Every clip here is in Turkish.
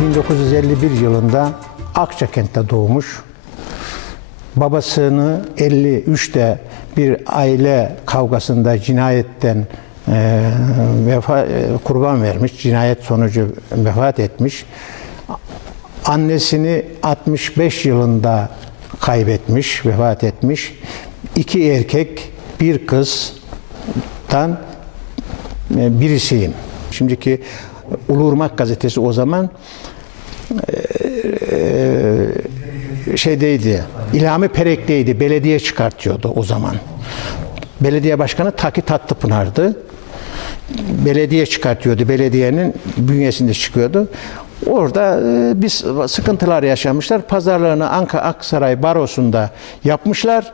1951 yılında Akçakent'te doğmuş. Babasını 53'te bir aile kavgasında cinayetten e, vefa, e, kurban vermiş. Cinayet sonucu vefat etmiş. Annesini 65 yılında kaybetmiş, vefat etmiş. İki erkek, bir kızdan e, birisiyim. Şimdiki Ulurmak gazetesi o zaman e, şeydeydi. İlhami Perek'teydi. Belediye çıkartıyordu o zaman. Belediye başkanı Taki Tatlıpınar'dı. Belediye çıkartıyordu. Belediyenin bünyesinde çıkıyordu. Orada e, biz sıkıntılar yaşamışlar. Pazarlarını Anka Aksaray Barosu'nda yapmışlar.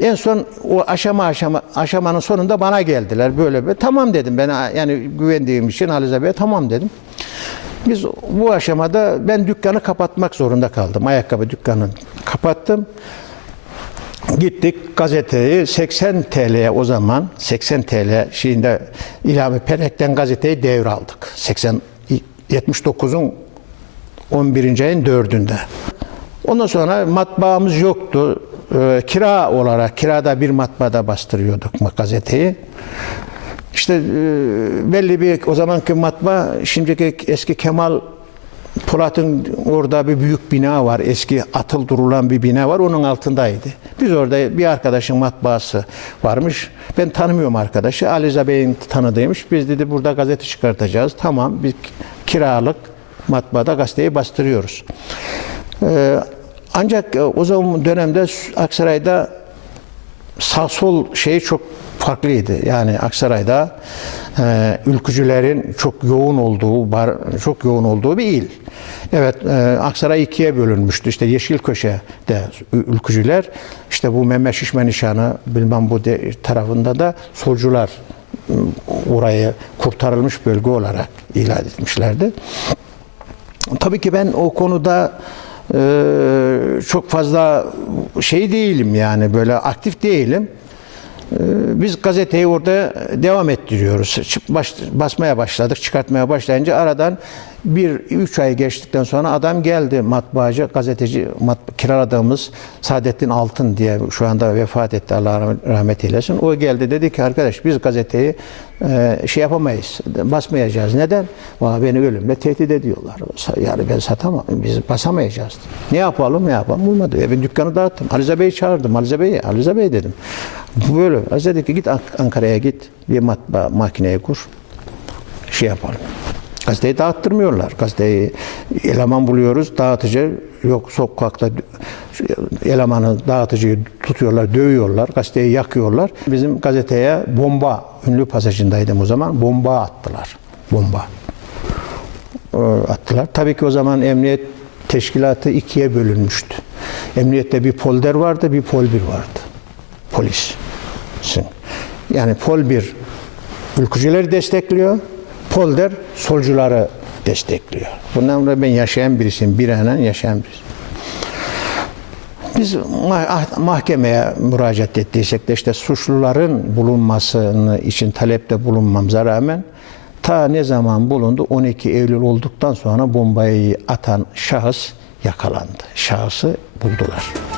En son o aşama aşama aşamanın sonunda bana geldiler böyle böyle. Tamam dedim ben yani güvendiğim için Alize Bey'e tamam dedim. Biz bu aşamada ben dükkanı kapatmak zorunda kaldım. Ayakkabı dükkanını kapattım. Gittik gazeteyi 80 TL'ye o zaman 80 TL şeyinde ilave Perek'ten gazeteyi devraldık. 80 79'un 11. ayın 4'ünde. Ondan sonra matbaamız yoktu. Ee, kira olarak kirada bir matbaada bastırıyorduk gazeteyi. İşte e, belli bir o zamanki matbaa şimdiki eski Kemal Polat'ın orada bir büyük bina var. Eski atıl durulan bir bina var. Onun altındaydı. Biz orada bir arkadaşın matbaası varmış. Ben tanımıyorum arkadaşı. Ali Bey'in tanıdığıymış. Biz dedi burada gazete çıkartacağız. Tamam biz kiralık matbaada gazeteyi bastırıyoruz. Ee, ancak e, o zaman dönemde Aksaray'da sağ sol şeyi çok farklıydı. Yani Aksaray'da e, ülkücülerin çok yoğun olduğu, bar, çok yoğun olduğu bir il. Evet, e, Aksaray ikiye bölünmüştü. İşte Yeşil Köşe'de ülkücüler, işte bu Mehmet Şişme Nişanı bilmem bu de, tarafında da solcular e, orayı kurtarılmış bölge olarak ilan etmişlerdi. Tabii ki ben o konuda e, çok fazla şey değilim yani böyle aktif değilim. E, biz gazeteyi orada devam ettiriyoruz. Baş, basmaya başladık, çıkartmaya başlayınca aradan bir üç ay geçtikten sonra adam geldi matbaacı, gazeteci, mat, kiraladığımız Saadettin Altın diye şu anda vefat etti Allah rahmet eylesin. O geldi dedi ki arkadaş biz gazeteyi e, şey yapamayız, basmayacağız. Neden? Valla beni ölümle tehdit ediyorlar. Yani ben satamam, biz basamayacağız. Ne yapalım ne yapalım bulmadı. E ben dükkanı dağıttım. Alize Bey'i çağırdım. Alize Bey, Alize Bey dedim. Bu böyle. Alize dedi ki git Ank- Ankara'ya git bir matbaa makineyi kur. Şey yapalım. Gazeteyi dağıttırmıyorlar. Gazeteyi eleman buluyoruz, dağıtıcı yok sokakta elemanı dağıtıcıyı tutuyorlar, dövüyorlar, gazeteyi yakıyorlar. Bizim gazeteye bomba, ünlü pasajındaydım o zaman, bomba attılar. Bomba. Ee, attılar. Tabii ki o zaman emniyet teşkilatı ikiye bölünmüştü. Emniyette bir polder vardı, bir pol bir vardı. Polis. Yani pol bir ülkücüleri destekliyor, polder solcuları destekliyor. Bundan dolayı ben yaşayan birisiyim, bir anan yaşayan birisiyim. Biz mah- mahkemeye müracaat ettiysek de işte suçluların bulunmasını için talepte bulunmamıza rağmen ta ne zaman bulundu? 12 Eylül olduktan sonra bombayı atan şahıs yakalandı. Şahsı buldular.